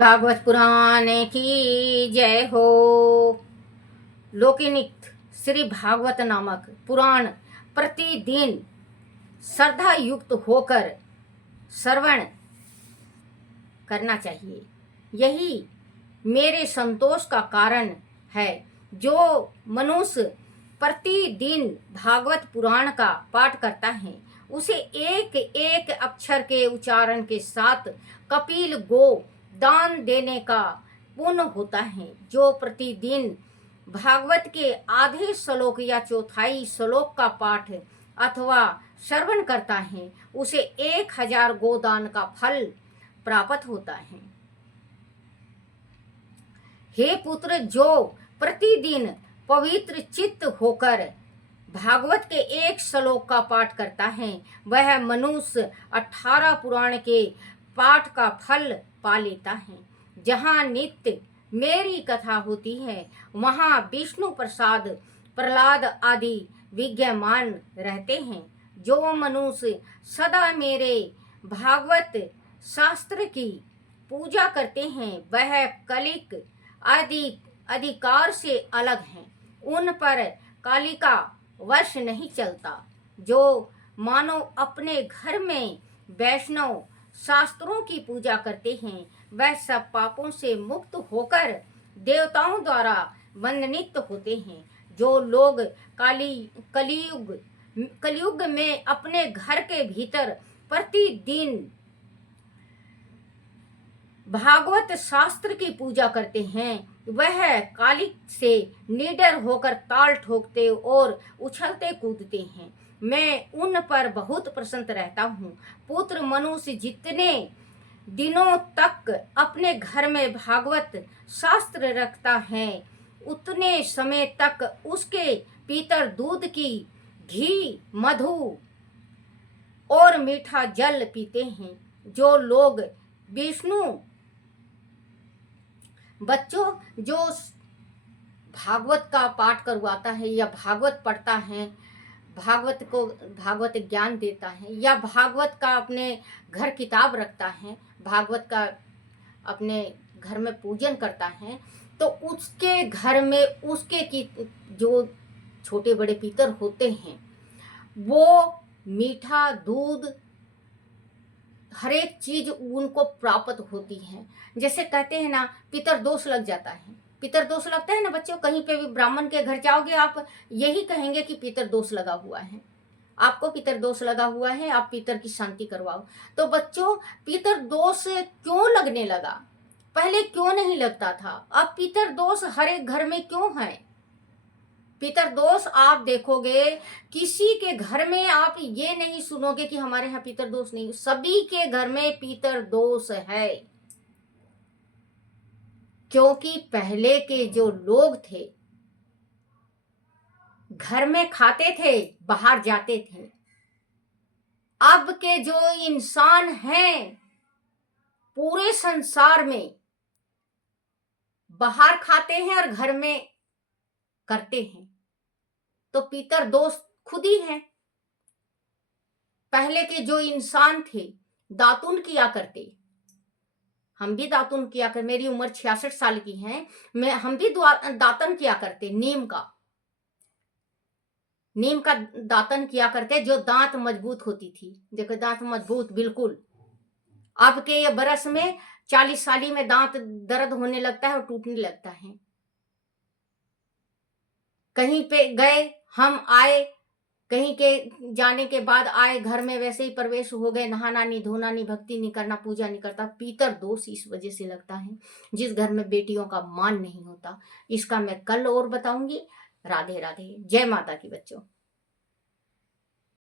भागवत पुराण की जय हो। लोकनिक श्री भागवत नामक पुराण प्रतिदिन श्रद्धा युक्त होकर श्रवण करना चाहिए। यही मेरे संतोष का कारण है। जो मनुष्य प्रतिदिन भागवत पुराण का पाठ करता है उसे एक एक अक्षर के उच्चारण के साथ कपिल गो दान देने का पुण्य होता है। जो प्रतिदिन भागवत के आधे श्लोक या चौथाई श्लोक का पाठ अथवा श्रवण करता है उसे 1000 गोदान का फल प्राप्त होता है। हे पुत्र, जो प्रतिदिन पवित्र चित्त होकर भागवत के एक श्लोक का पाठ करता है वह मनुष्य 18 पुराण के पाठ का फल पा लेता है। जहाँ नित्य मेरी कथा होती है वहाँ विष्णु प्रसाद प्रहलाद आदि विद्यमान रहते हैं। जो मनुष्य सदा मेरे भागवत शास्त्र की पूजा करते हैं वह कलिक आदि अधिकार से अलग हैं। उन पर कालिका वश नहीं चलता। जो मानव अपने घर में वैष्णव शास्त्रों की पूजा करते हैं वह सब पापों से मुक्त होकर देवताओं द्वारा वंदनित होते हैं। जो लोग कलयुग में अपने घर के भीतर प्रतिदिन भागवत शास्त्र की पूजा करते हैं वह कालिक से निडर होकर ताल ठोकते और उछलते कूदते हैं। मैं उन पर बहुत प्रसन्न रहता हूँ। पुत्र, मनुष्य जितने दिनों तक अपने घर में भागवत शास्त्र रखता है उतने समय तक उसके भीतर दूध की घी मधु और मीठा जल पीते हैं। जो लोग विष्णु बच्चों जो भागवत का पाठ करवाता है या भागवत पढ़ता है, भागवत ज्ञान देता है या भागवत का अपने घर किताब रखता है, भागवत का अपने घर में पूजन करता है तो उसके घर में उसके की जो छोटे बड़े पितर होते हैं वो मीठा दूध हर एक चीज उनको प्राप्त होती है। जैसे कहते हैं ना, पितर दोष लग जाता है। पितर दोष लगता है ना बच्चों, कहीं पे भी ब्राह्मण के घर जाओगे आप यही कहेंगे कि पितर दोष लगा हुआ है, आपको पितर दोष लगा हुआ है, आप पितर की शांति करवाओ। तो बच्चों, पितर दोष क्यों लगने लगा? पहले क्यों नहीं लगता था? अब पितर दोष हर एक घर में क्यों है? पितर दोष आप देखोगे किसी के घर में आप ये नहीं सुनोगे कि हमारे यहाँ पितर दोष नहीं। सभी के घर में पितर दोष है। क्योंकि पहले के जो लोग थे घर में खाते थे, बाहर जाते थे। अब के जो इंसान हैं पूरे संसार में बाहर खाते हैं और घर में करते हैं, तो पितर दोष खुद ही है। पहले के जो इंसान थे दातुन किया करते, हम भी दातुन किया कर, मेरी उम्र 66 साल की है, हम भी दातन किया करते। नीम का दातन किया करते जो दांत मजबूत होती थी। देखो दांत मजबूत बिल्कुल। अब के ये बरस में 40 साली में दांत दर्द होने लगता है और टूटने लगता है। कहीं पे गए, हम आए, कहीं के जाने के बाद आए, घर में वैसे ही प्रवेश हो गए, नहाना नहीं, धोना नहीं, भक्ति नहीं करना, पूजा नहीं करता। पितर दोष इस वजह से लगता है जिस घर में बेटियों का मान नहीं होता। इसका मैं कल और बताऊंगी। राधे राधे। जय माता की बच्चों।